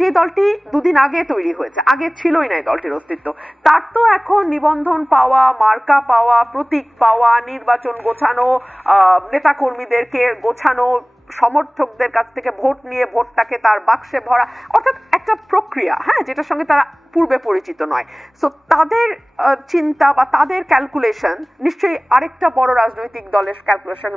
যে দলটি দুদিন আগে তৈরি হয়েছে, আগে ছিলই না এই দলটির অস্তিত্ব, তার তো এখন নিবন্ধন পাওয়া, মার্কা পাওয়া, প্রতীক পাওয়া, নির্বাচন গোছানো, নেতাকর্মীদেরকে গোছানো, সমর্থকদের কাছ থেকে ভোট নিয়ে ভোটটাকে তার বাক্সে ভরা, অর্থাৎ একটা প্রক্রিয়া, হ্যাঁ, যেটার সঙ্গে তারা পূর্বে পরিচিত নয়। সো তাদের চিন্তা বা তাদের ক্যালকুলেশন নিশ্চয়ই আরেকটা বড় রাজনৈতিক দলের ক্যালকুলেশন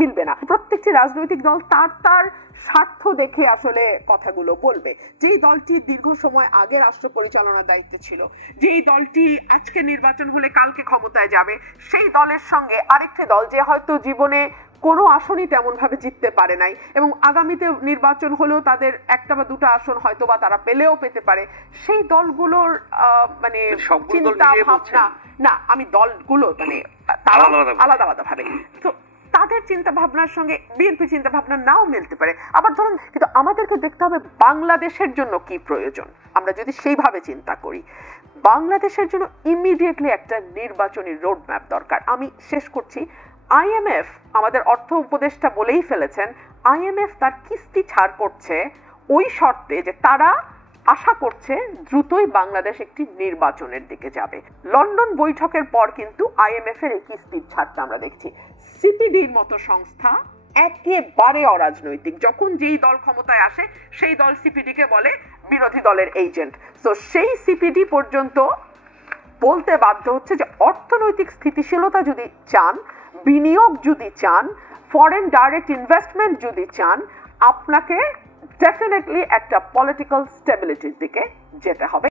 মিলবে না। প্রত্যেকটি রাজনৈতিক দল তার তার স্বার্থ দেখে আসলে কথাগুলো বলবে। যেই দলটি দীর্ঘ সময় আগে রাষ্ট্র পরিচালনার দায়িত্বে ছিল, যেই দলটি আজকে নির্বাচন হলে কালকে ক্ষমতায় যাবে, সেই দলের সঙ্গে আরেকটি দল যে হয়তো জীবনে কোনো আসনই তেমন ভাবে জিততে পারে নাই এবং আগামীতে নির্বাচন হলেও তাদের একটা বা দুটো আসন হয়তো বা তারা পেলেও পেতে পারে, সেই দলগুলোর মানে চিন্তা ভাবনা, না আমি দলগুলো মানে আলাদা আলাদা ভাবে, তো তাদের চিন্তা ভাবনার সঙ্গে বিএনপি চিন্তা ভাবনা নাও মিলতে পারে। আবার ধরুন, কিন্তু আমাদেরকে দেখতে হবে বাংলাদেশের জন্য কি প্রয়োজন। আমরা যদি সেইভাবে চিন্তা করি, বাংলাদেশের জন্য ইমিডিয়েটলি একটা নির্বাচনী রোড ম্যাপ দরকার। আমি শেষ করছি, আইএমএফ আমাদের অর্থ উপদেষ্টা বলেই ফেলেছেন, আইএমএফ তার কিস্তি ছাড় করছে ওই শর্তে যে তারা আশা করছে দ্রুতই বাংলাদেশ একটি নির্বাচনের দিকে যাবে। লন্ডন বৈঠকের পর কিন্তু আইএমএফ এর এই কিস্তির ছাড়টা আমরা দেখছি। সিপিডির মতো সংস্থা একেবারে অরাজনৈতিক, যখন যেই দল ক্ষমতায় আসে সেই দল সিপিডি কে বলে বিরোধী দলের এজেন্ট। তো সেই সিপিডি পর্যন্ত বলতে বাধ্য হচ্ছে যে অর্থনৈতিক স্থিতিশীলতা যদি চান, বিনিয়োগ যদি চান, ফরেন ডাইরেক্ট ইনভেস্টমেন্ট যদি চান, আপনাকে ডেফিনেটলি একটা পলিটিক্যাল স্টেবিলিটির দিকে যেতে হবে।